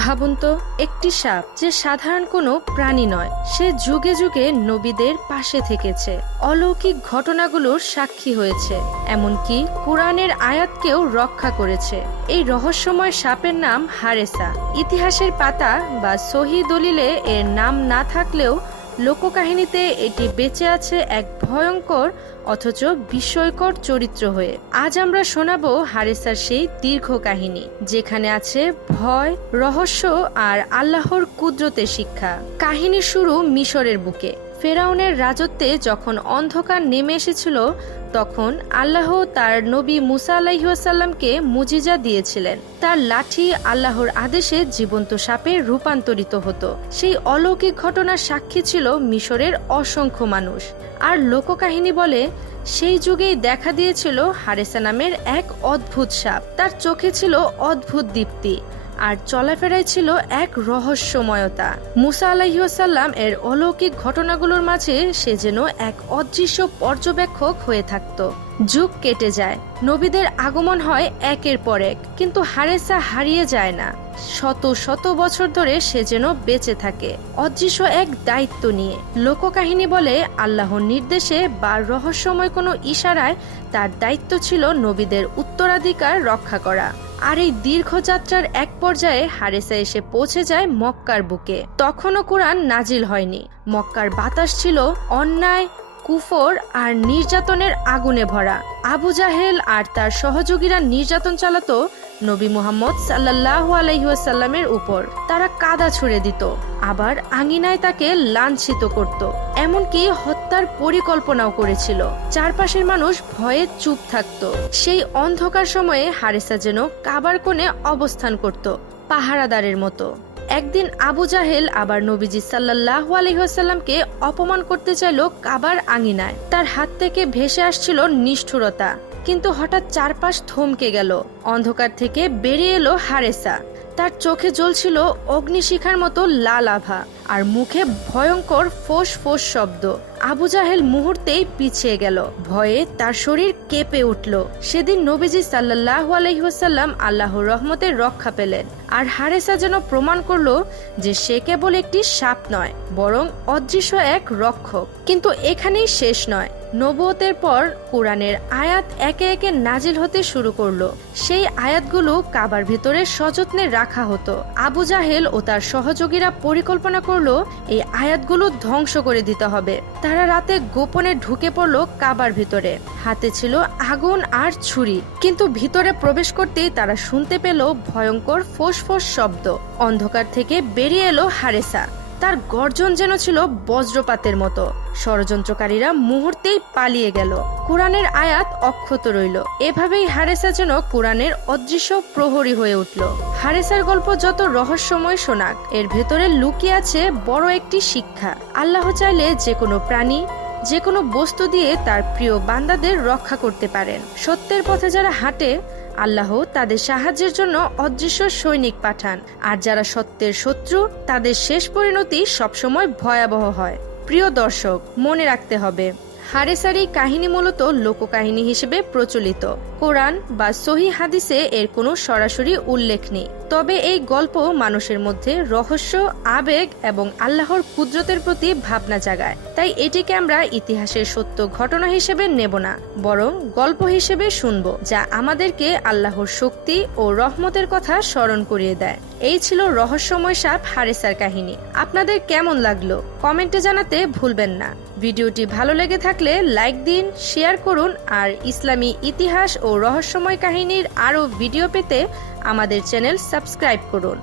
ভাবুন তো, একটি সাপ যে সাধারণ কোনো প্রাণী নয়, সে যুগে যুগে নবীদের পাশে থেকেছে, অলৌকিক ঘটনাগুলোর সাক্ষী হয়েছে, এমনকি কোরআনের আয়াতকেও রক্ষা করেছে। এই রহস্যময় সাপের নাম হারেসা। ইতিহাসের পাতা বা সহি দলিলে এর নাম না থাকলেও লোককাহিনীতে এটি বেঁচে আছে এক ভয়ঙ্কর অথচ বিস্ময়কর চরিত্র হয়ে। আজ আমরা শোনাবো হারেসার সেই দীর্ঘ কাহিনী, যেখানে আছে ভয়, রহস্য আর আল্লাহর কুদরতের শিক্ষা। কাহিনী শুরু মিশরের বুকে। ফেরাউনের রাজত্বে যখন অন্ধকার নেমে এসেছিল, তখন আল্লাহ তার নবী মুসা আলাইহিসসালামকে মুজিজা দিয়েছিলেন। তার লাঠি আল্লাহর আদেশে জীবন্ত সাপে রূপান্তরিত হতো। সেই অলৌকিক ঘটনার সাক্ষী ছিল মিশরের অসংখ্য মানুষ। আর লোককাহিনী বলে, সেই যুগেই দেখা দিয়েছিল হারেসা নামের এক অদ্ভুত সাপ। তার চোখে ছিল অদ্ভুত দীপ্তি আর চলাফেরায় ছিল এক রহস্যময়তা। মুসা আলাইহিসসালাম এর অলৌকিক ঘটনাগুলোর মাঝে সে যেন এক অদৃশ্য পর্যবেক্ষক হয়ে থাকত। যুগ কেটে যায়, নবীদের আগমন হয় একের পর এক, কিন্তু হারেসা হারিয়ে যায় না। শত শত বছর ধরে সে যেন বেঁচে থাকে অদৃশ্য এক দায়িত্ব নিয়ে। লোককাহিনী বলে, আল্লাহর নির্দেশে বা রহস্যময় কোনো ইশারায় তার দায়িত্ব ছিল নবীদের উত্তরাধিকার রক্ষা করা। আর এই দীর্ঘ যাত্রার এক পর্যায়ে হারেসা এসে পৌঁছে যায় মক্কার বুকে। তখনও কোরআন নাজিল হয়নি। মক্কার বাতাস ছিল অন্যায়, কুফর আর নির্যাতনের আগুনে ভরা। আবু জাহেল আর তার সহযোগীরা নির্যাতন চালাতো নবী মুহাম্মদ সাল্লাল্লাহু আলাইহি ওয়াসাল্লামের উপর। তারা কাদা ছুড়ে দিত, আবার আঙিনায় তাকে লাঞ্ছিত করত, এমনকি হত্যার পরিকল্পনাও করেছিল। চারপাশের মানুষ ভয়ে চুপ থাকত। সেই অন্ধকার সময়ে হারেসা যেন কাবার কোণে অবস্থান করত, পাহারাদারের মতো। একদিন আবু জাহেল আবার নবীজি সাল্লাল্লাহু আলাইহি ওয়াসাল্লামকে অপমান করতে চাইল কাবার আঙিনায়। তার হাত থেকে ভেসে আসছিল নিষ্ঠুরতা, কিন্তু হঠাৎ চারপাশ থমকে গেল। অন্ধকার থেকে বেরিয়ে এলো হারেসা। তার চোখে জ্বলছিল অগ্নিশিখার মতো লাল আভা, আর মুখে ভয়ঙ্কর ফোঁস ফোঁস শব্দ। আবু জাহেল মুহূর্তেই পিছিয়ে গেল, ভয়ে তার শরীর কেঁপে উঠল। সেদিন নবীজি সাল্লাল্লাহু আলাইহি ওয়াসাল্লাম আল্লাহর রহমতের রক্ষা পেলেন। আর হারেসা যেন প্রমাণ করলো যে সে কেবল একটি সাপ নয়, বরং অদৃশ্য এক রক্ষক। কিন্তু এখানেই শেষ নয়। নবুয়তের পর কোরআনের আয়াত একে একে নাজিল হতে শুরু করলো। সেই আয়াতগুলো কাবার ভিতরে সযত্নে রাখা হতো। আবু জাহেল ও তার সহযোগীরা পরিকল্পনা করলো এই আয়াতগুলো ধ্বংস করে দিতে হবে। তারা রাতে গোপনে ঢুকে পড়লো কাবার ভিতরে। হাতে ছিল আগুন আর ছুরি, কিন্তু ভিতরে প্রবেশ করতেই তারা শুনতে পেল ভয়ঙ্কর ফোঁস ফোঁস শব্দ। অন্ধকার থেকে বেরিয়ে এলো হারেসা। তার গর্জন যেন ছিল বজ্রপাতের মতো। ষড়যন্ত্রকারীরা মুহূর্তেই পালিয়ে গেল। কোরআনের আয়াত অক্ষত রইল। এভাবেই হারেসা যেন কোরআনের অদৃশ্য প্রহরী হয়ে উঠল। হারেসার গল্প যত রহস্যময় শোনাক, এর ভেতরে লুকিয়ে আছে বড় একটি শিক্ষা। আল্লাহ চাইলে যে কোনো প্রাণী, যে কোনো বস্তু দিয়ে তার প্রিয় বান্দাদের রক্ষা করতে পারেন। সত্যের পথে যারা হাঁটে, আল্লাহ তাদের সাহায্যের জন্য অদৃশ্য সৈনিক পাঠান। আর যারা সত্যের শত্রু, তাদের শেষ পরিণতি সবসময় ভয়াবহ হয়। প্রিয় দর্শক, মনে রাখতে হবে, হারেসার এই কাহিনী মূলত লোককাহিনী হিসেবে প্রচলিত। কোরআন বা সহিহ হাদিসে এর কোনো সরাসরি উল্লেখ নেই। তবে এই গল্প মানুষের মধ্যে রহস্য, আবেগ এবং আল্লাহর কুদরতের প্রতি ভাবনা জাগায়। তাই এটিকে আমরা ইতিহাসের সত্য ঘটনা হিসেবে নেব না, বরং গল্প হিসেবে শুনবো, যা আমাদেরকে আল্লাহর শক্তি ও রহমতের কথা স্মরণ করিয়ে দেয়। এই ছিল রহস্যময় সাপ হারেসার কাহিনী। আপনাদের কেমন লাগলো কমেন্টে জানাতে ভুলবেন না। ভিডিওটি ভালো লেগে থাকলে লাইক দিন, শেয়ার করুন, আর ইসলামী ইতিহাস ও রহস্যময় কাহিনীর আরও ভিডিও পেতে আমাদের চ্যানেল সাবস্ক্রাইব করুন।